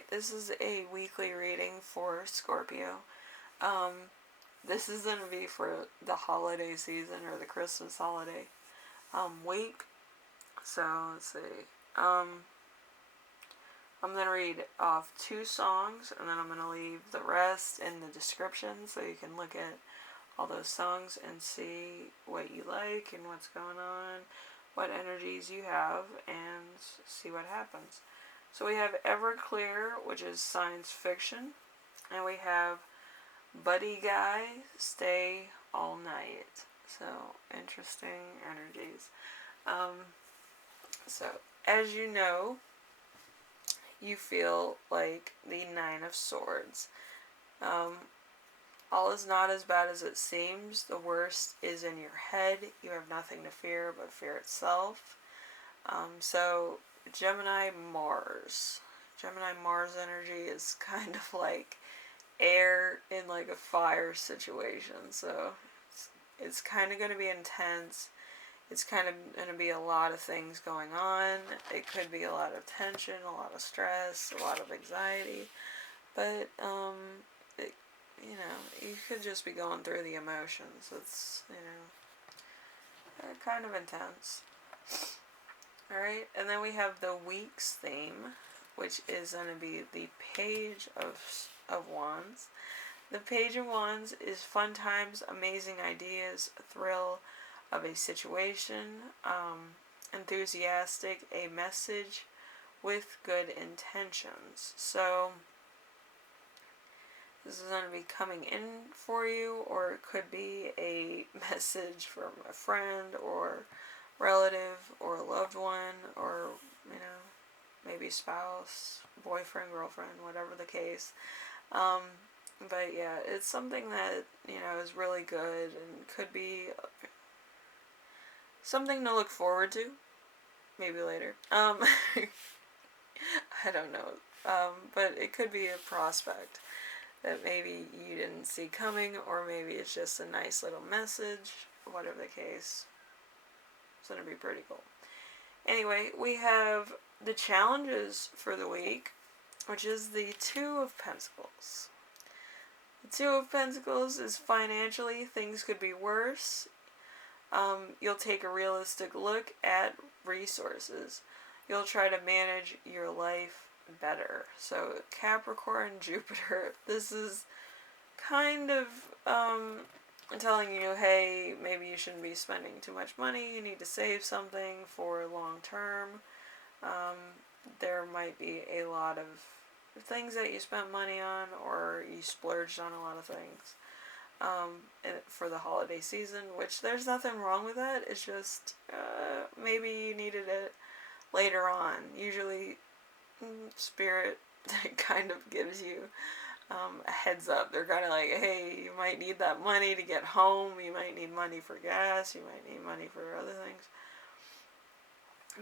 Alright, this is a weekly reading for Scorpio. Um, this is going to be for the holiday season or the Christmas holiday week. So, let's see. I'm going to read off 2 songs, and then I'm going to leave the rest in the description so you can look at all those songs and see what you like and what's going on, what energies you have, and see what happens. So we have Everclear, which is science fiction, and we have Buddy Guy, Stay All Night. So, interesting energies. So, as you know, you feel like the 9 of Swords. All is not as bad as it seems. The worst is in your head. You have nothing to fear but fear itself. So, Gemini Mars energy is kind of like air in like a fire situation. So, it's kind of going to be intense. It's kind of going to be a lot of things going on. It could be a lot of tension, a lot of stress, a lot of anxiety. But, you could just be going through the emotions. It's, kind of intense. Alright, and then we have the week's theme, which is going to be the Page of Wands. The Page of Wands is fun times, amazing ideas, thrill of a situation, enthusiastic, a message with good intentions. So, this is going to be coming in for you, or it could be a message from a friend or relative or a loved one, or, maybe spouse, boyfriend, girlfriend, whatever the case. But yeah, it's something that, is really good and could be something to look forward to. Maybe later. I don't know. But it could be a prospect that maybe you didn't see coming, or maybe it's just a nice little message, whatever the case. It's going to be pretty cool. Anyway, we have the challenges for the week, which is the 2 of Pentacles. The 2 of Pentacles is financially, things could be worse. You'll take a realistic look at resources. You'll try to manage your life better. So, Capricorn, Jupiter, this is kind of telling you, hey, maybe you shouldn't be spending too much money. You need to save something for long term. There might be a lot of things that you spent money on, or you splurged on a lot of things for the holiday season, which there's nothing wrong with that. It's just maybe you needed it later on. Usually Spirit kind of gives you a heads up. They're kind of like, hey, you might need that money to get home, you might need money for gas, you might need money for other things.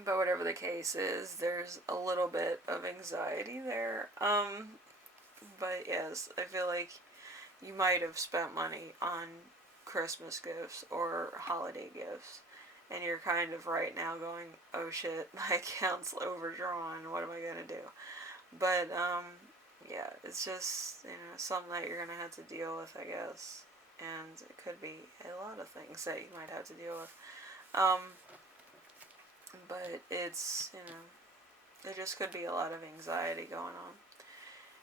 But whatever the case is, there's a little bit of anxiety there. But yes, I feel like you might have spent money on Christmas gifts or holiday gifts, and you're kind of right now going, oh shit, my account's overdrawn, what am I going to do? But, yeah, it's just, something that you're going to have to deal with, I guess. And it could be a lot of things that you might have to deal with. But it's, there just could be a lot of anxiety going on.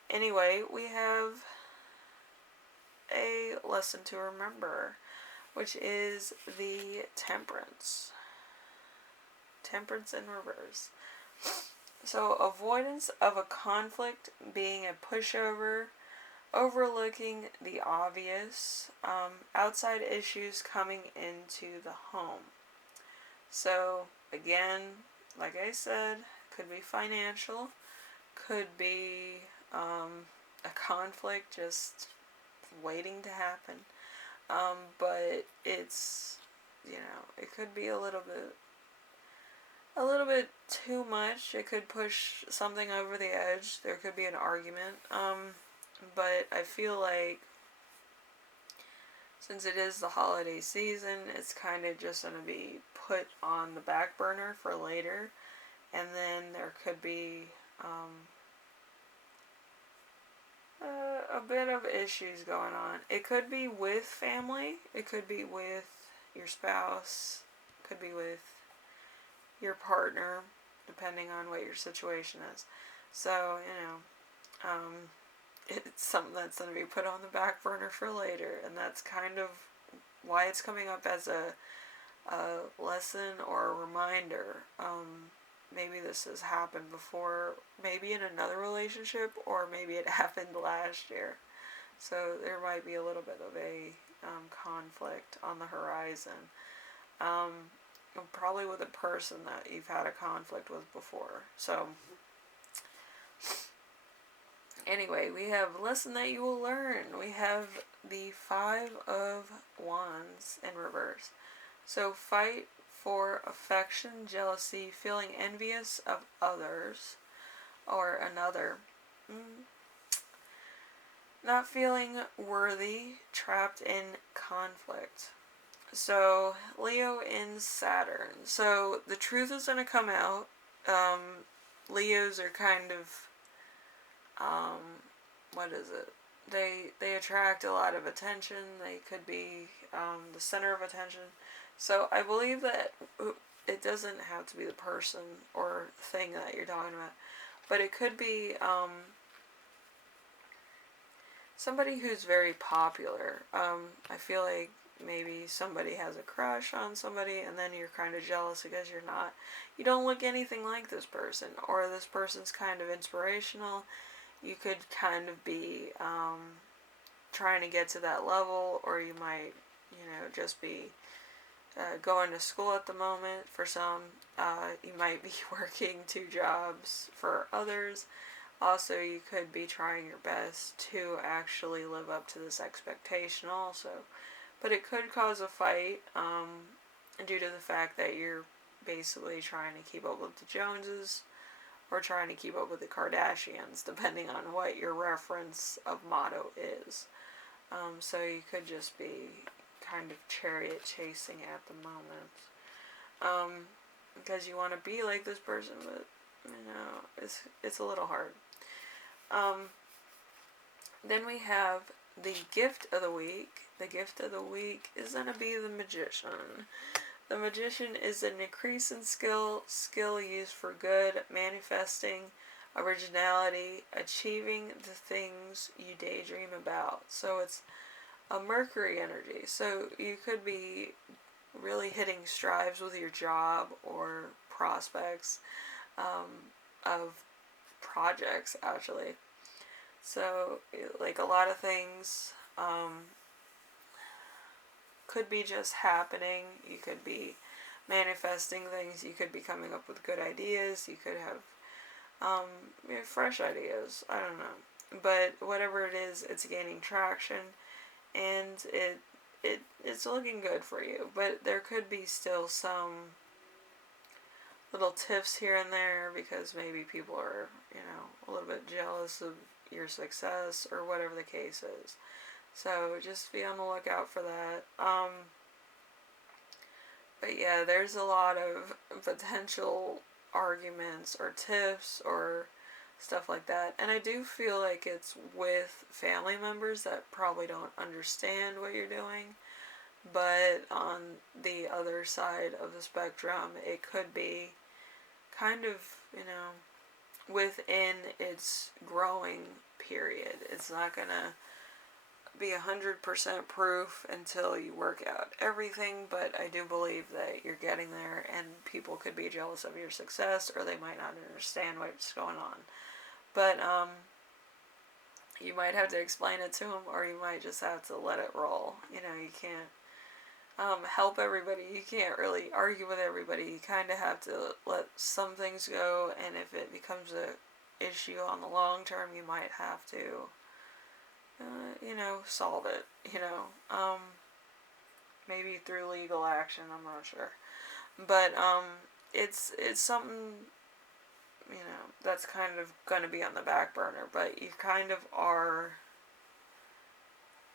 Anyway, we have a lesson to remember, which is the Temperance. Temperance in reverse. So, avoidance of a conflict, being a pushover, overlooking the obvious, outside issues coming into the home. So, again, like I said, could be financial, could be a conflict just waiting to happen. But it's, it could be a little bit too much. It could push something over the edge. There could be an argument. But I feel like since it is the holiday season, it's kind of just going to be put on the back burner for later. And then there could be bit of issues going on. It could be with family. It could be with your spouse. It could be with your partner, depending on what your situation is. So, it's something that's going to be put on the back burner for later, and that's kind of why it's coming up as a lesson or a reminder. Maybe this has happened before, maybe in another relationship, or maybe it happened last year. So there might be a little bit of a conflict on the horizon. Probably with a person that you've had a conflict with before. So anyway, we have lesson that you will learn. We have the 5 of Wands in reverse. So fight for affection, jealousy, feeling envious of others or another. Not feeling worthy, trapped in conflict. So Leo in Saturn. So the truth is going to come out. Leos are kind of, what is it? They attract a lot of attention. They could be the center of attention. So I believe that it doesn't have to be the person or thing that you're talking about, but it could be somebody who's very popular. I feel like maybe somebody has a crush on somebody, and then you're kind of jealous because you don't look anything like this person, or this person's kind of inspirational. You could kind of be trying to get to that level, or you might, just be going to school at the moment for some. You might be working 2 jobs for others. Also, you could be trying your best to actually live up to this expectation also. But it could cause a fight due to the fact that you're basically trying to keep up with the Joneses or trying to keep up with the Kardashians, depending on what your reference of motto is. So you could just be kind of chariot chasing at the moment. Because you want to be like this person, but, it's a little hard. Then we have the gift of the week. The gift of the week is going to be the Magician. The Magician is an increase in skill used for good, manifesting, originality, achieving the things you daydream about. So it's a Mercury energy. So you could be really hitting strides with your job or prospects of projects, actually. So, like, a lot of things could be just happening. You could be manifesting things. You could be coming up with good ideas. You could have fresh ideas. I don't know. But whatever it is, it's gaining traction, and it's looking good for you. But there could be still some little tiffs here and there, because maybe people are, a little bit jealous of your success or whatever the case is. So just be on the lookout for that. But yeah, there's a lot of potential arguments or tiffs or stuff like that. And I do feel like it's with family members that probably don't understand what you're doing. But on the other side of the spectrum, it could be kind of, within its growing period. It's not going to be 100% proof until you work out everything, but I do believe that you're getting there, and people could be jealous of your success, or they might not understand what's going on. But you might have to explain it to them, or you might just have to let it roll. You can't help everybody. You can't really argue with everybody. You kind of have to let some things go, and if it becomes a issue on the long term, you might have to solve it, maybe through legal action, I'm not sure. But, it's something, that's kind of going to be on the back burner, but you kind of are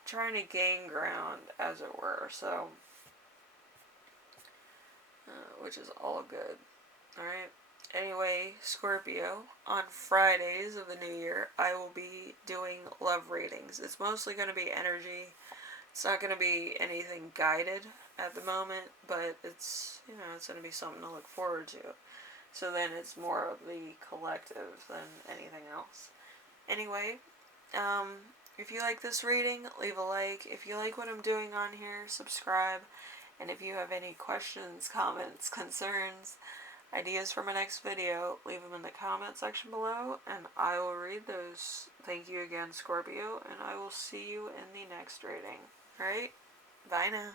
trying to gain ground, as it were, so, which is all good, alright? Anyway, Scorpio, on Fridays of the new year, I will be doing doing love readings. It's mostly going to be energy. It's not going to be anything guided at the moment, but it's, you know, it's going to be something to look forward to. So then it's more of the collective than anything else. Anyway, if you like this reading, leave a like. If you like what I'm doing on here, subscribe. And if you have any questions, comments, concerns, ideas for my next video, leave them in the comment section below, and I will read those. Thank you again, Scorpio, and I will see you in the next reading. Alright? Bye now.